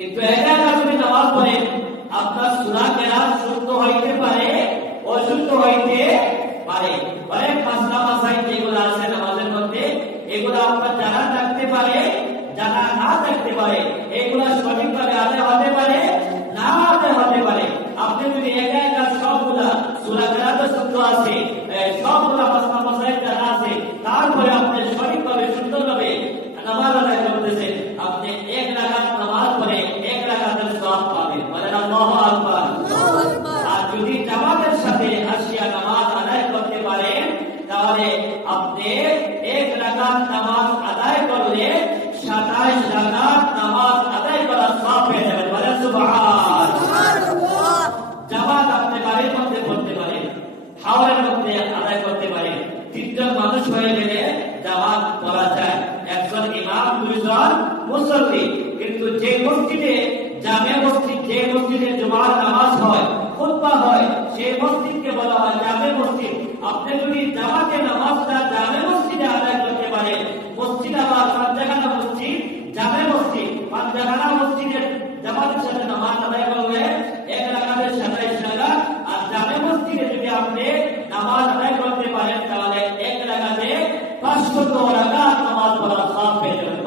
কিন্তু একা যদি নামাজ পড়েন আপনার সুরা কেরাত শুদ্ধ হইতে পারে অশুদ্ধ হইতে পারে। অনেক মাসলা মাসাই যেগুলো আছে নামাজের মধ্যে এগুলো আপনার জানা থাকতে পারে জানা না থাকতে পারে এগুলো সঠিকভাবে আদায় হতে পারে না আদায় হতে পারে। আপনি যদি একা একা সবগুলা সুরা কেরাত শুদ্ধ আছে এ, তাহলে আপনি এক রাকাত নামাজ আদায় করলে সাতাইশ রাকাত নামাজ আদায় করার সব জামাত আপনি বাড়ির মধ্যে হাওয়ার মধ্যে আদায় করতে তিনজন মানুষ হয়ে গেলে জামাত যায় একজন ইমাম, দুইজন মুসল্লি। কিন্তু যে মসজিদে, জামে মসজিদ, যে মসজিদে জুমার নামাজ হয়, খুতবা হয়, সেই মসজিদকে বলা হয় জামে মসজিদ। আপনি যদি জামাতে নামাজটা জামে মসজিদে আদায় করতে পারেন মসজিদ আবার পাঞ্জাখানা মসজিদ জামে মসজিদ পাঞ্জাখানা মসজিদের জামাতের সাথে নামাজ আদায় করলে এক রাকাতের সাতাইশ রাকাত আর জামে মসজিদে যদি আপনি নামাজ আদায় করতে পারেন তাহলে এক রাখাতে পাঁচশো রাখা নামাজ পড়ার সব পেয়ে যাবেন